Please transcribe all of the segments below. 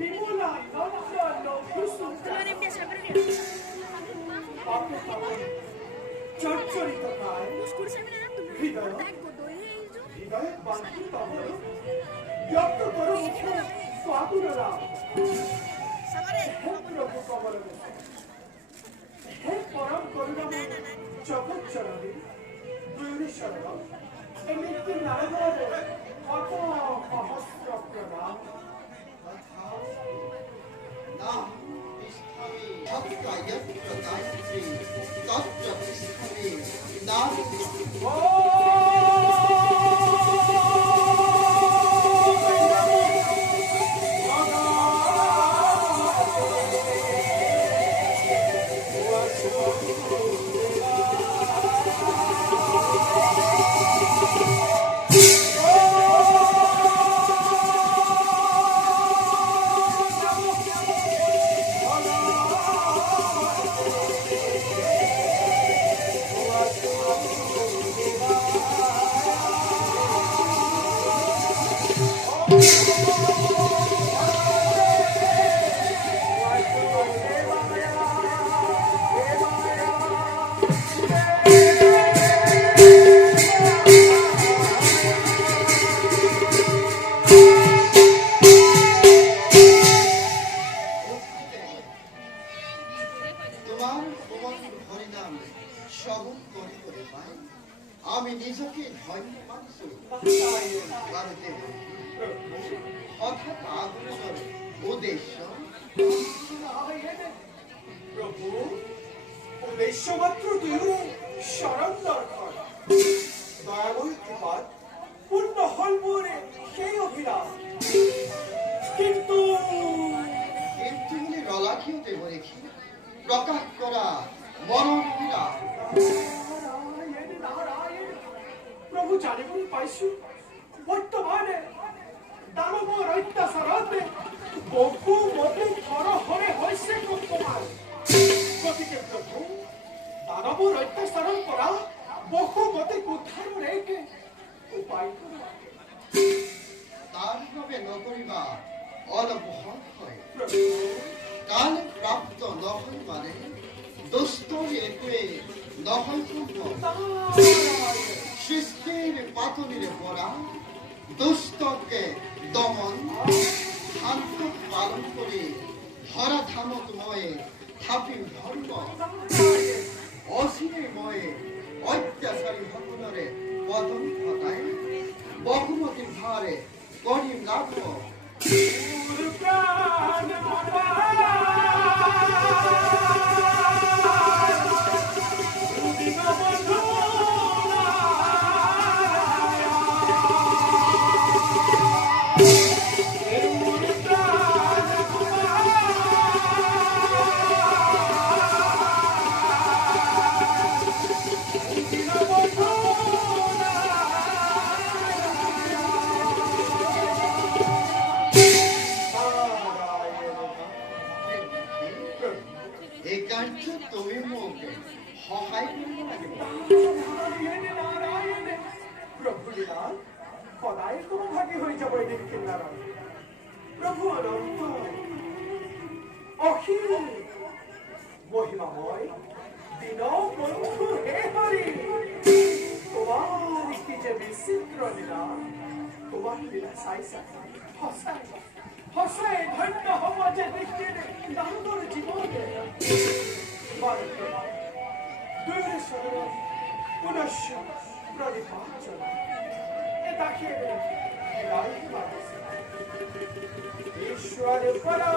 বিমলা লজ্জা লঘু চর্চরিত কায় হৃদয় হৃদয়ে বান্ধি তবর ব্যক্ত করো মুখে স্বাদুর রাম হে প্রভু কমল হে পরম করুণাময় জগৎ জননী দুই শরণ এমনি নারদর কত সহস্র প্রণাম আমি নিজেকে ধন্য মানছি হঠাৎ আগ্রহের উদ্দেশ্য প্রভু উদ্দেশ্য মাত্র দুই শরণ দরকার দয়াময় কৃপাত পূর্ণ হল মোরে সেই অভিলাষ কিন্তু রলাখিতে বলেছি প্রকাশ করা মরণ বিরাট প্রভু জানিবুল পাইছু বর্তমানে দানবর অত্যাচারতে বহু মতে ঘর হরে হয়েছে কম্পমান গতিকে প্রভু দানবর অত্যাচার করা বহু মতে উদ্ধার রেখে উপায় তার ভাবে নকরিবা অলবহন হয় কাল প্রাপ্ত নহয় মানে দুস্তরে একুয়ে নহয় সম্ভব সৃষ্টির পাতনিরে পড়া দুষ্টকে দমন শান্ত পালন করে ধরা ধামত ময়ে থাপি ধর্ম অসীমে ময়ে অত্যাচারী ভগবানের পতন ঘটায় বহুমতির ভারে করিম লাভ তুমি মোকে সহায় কৰিব লাগিব প্রভু লীলা সদায় কোনো ভাগী হৈ যাব এদিন কিনাৰত প্রভু অনন্ত অসীম মহিমাময় দিন বন্ধু হে হরি তোমার কি যে বিচিত্র লীলা তোমার লীলা চাই চাই সঁচাই সঁচাই ধন্য হব যে দেখিলে দামোদৰ জীৱনে দুই শরণ পুনশ্চ প্রতিপাচন এটাকে ঈশ্বর পরা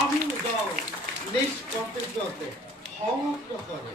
আমিও যাও নিষ্কর্তব্যতে সমগ্র করে